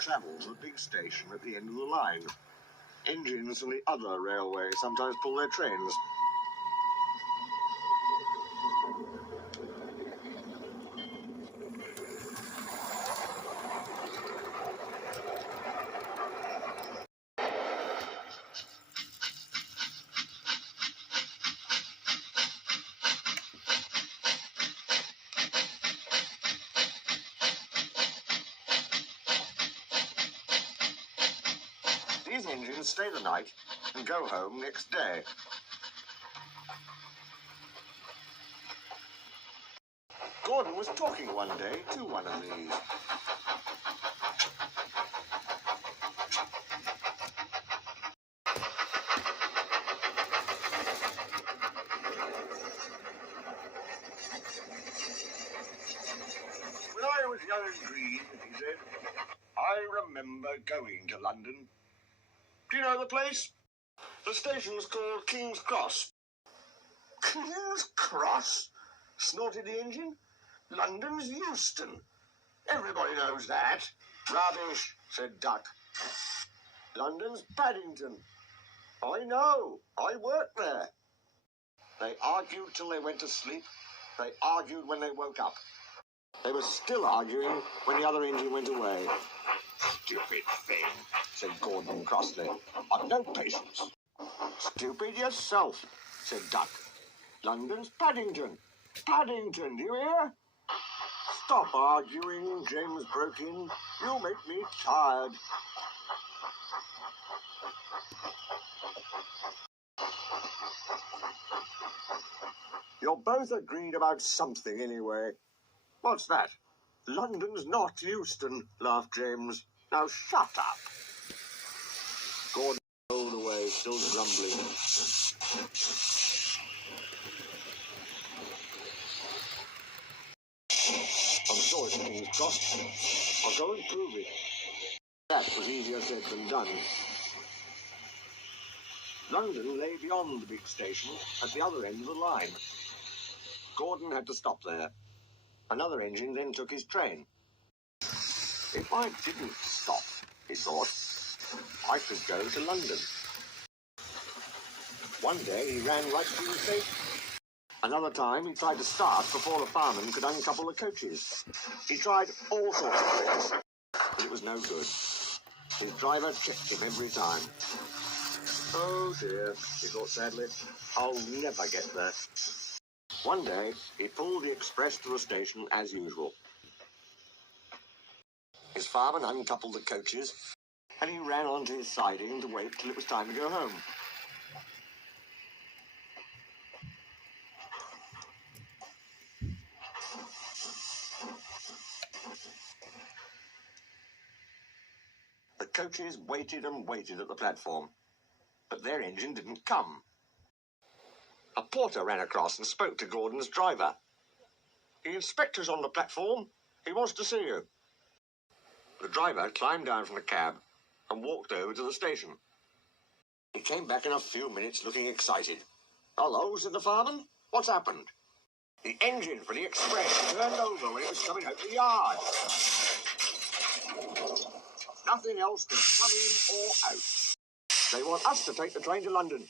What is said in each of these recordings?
travel to the big station at the end of the line. Engines from the other railway sometimes pull their trains. These engines stay the night and go home next day. Gordon was talking one day to one of these. When I was young and green, he said, I remember going to London. Do you know the place? The station's called King's Cross. King's Cross? Snorted the engine. London's Euston. Everybody knows that. Rubbish, said Duck. London's Paddington. I know. I worked there. They argued till they went to sleep. They argued when they woke up. They were still arguing when the other engine went away. Stupid thing, said Gordon crossly. I've no patience. Stupid yourself, said Duck. London's Paddington. Paddington, do you hear? Stop arguing, James broke in. You make me tired. You're both agreed about something anyway. What's that? London's not Euston, laughed James. Now shut up. Gordon rolled away, still grumbling. I'm sure it's King's Cross. I'll go and prove it. That was easier said than done. London lay beyond the big station at the other end of the line. Gordon had to stop there. Another engine then took his train. If I didn't stop, he thought, I could go to London. One day he ran right through the station. Another time he tried to start before the fireman could uncouple the coaches. He tried all sorts of tricks, but it was no good. His driver checked him every time. Oh dear, he thought sadly, I'll never get there. One day he pulled the express to the station as usual. His fireman uncoupled the coaches, and he ran onto his siding to wait till it was time to go home. The coaches waited and waited at the platform, but their engine didn't come. A porter ran across and spoke to Gordon's driver. The inspector's on the platform. He wants to see you. The driver climbed down from the cab and walked over to the station. He came back in a few minutes looking excited. Hello, said the fireman. What's happened? The engine for the express turned over when it was coming out the yard. Nothing else can come in or out. They want us to take the train to London.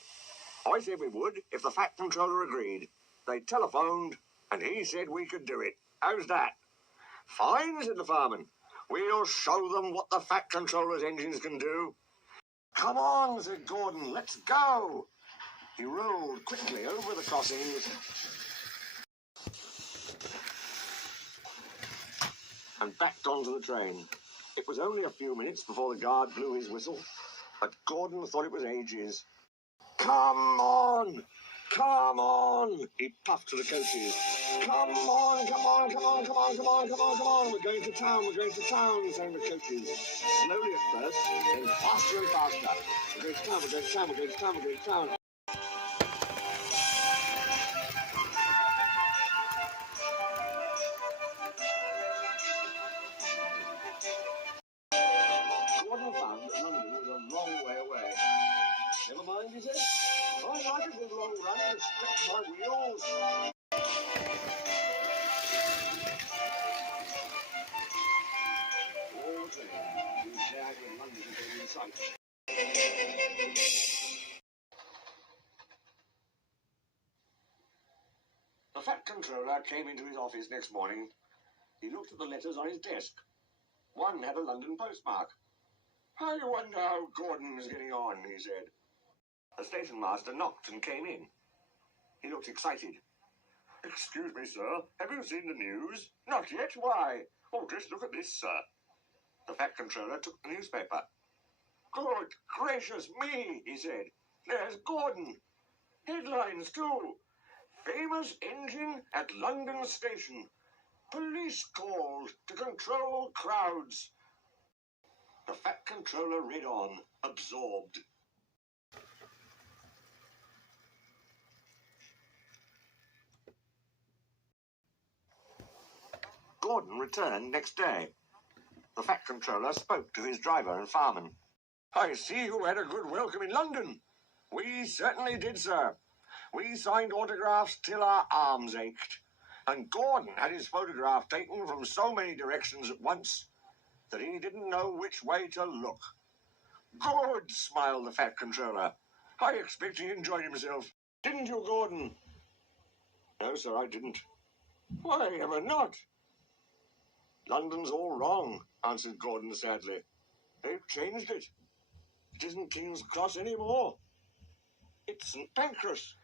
I said we would if the Fat Controller agreed. They telephoned and he said we could do it. How's that? Fine, said the fireman. We'll show them what the Fat Controller's engines can do. Come on, said Gordon, let's go. He rolled quickly over the crossings and backed onto the train. It was only a few minutes before the guard blew his whistle, but Gordon thought it was ages. Come on! Come on! He puffed to the coaches. Come on, come on, come on, come on, come on, come on, come on. We're going to town, sang the coaches. Slowly at first, then faster and faster. We're going to town, we're going to town, we're going to town, we're going to town. Gordon found that London was a long way away. Never mind, he said. I like a good long run to stretch my wheels. All the same, The fat controller came into his office next morning. He looked at the letters on his desk. One had a London postmark. "I wonder how Gordon is getting on," he said. The station master knocked and came in. He looked excited. "Excuse me, sir. Have you seen the news?" "Not yet. Why?" "Oh, just look at this, sir." The fat controller took the newspaper. "Good gracious me," he said. "There's Gordon. Headlines, too. Famous engine at London station. Police called to control crowds." The fat controller read on, absorbed. Gordon returned next day. The fat controller spoke to his driver and fireman. "I see you had a good welcome in London." "We certainly did, sir. We signed autographs till our arms ached. And Gordon had his photograph taken from so many directions at once that he didn't know which way to look." "Good," smiled the fat controller. "I expect he enjoyed himself. Didn't you, Gordon?" "No, sir, I didn't." "Why ever not?" "London's all wrong," answered Gordon sadly. "They've changed it. It isn't King's Cross any more. It's St. Pancras."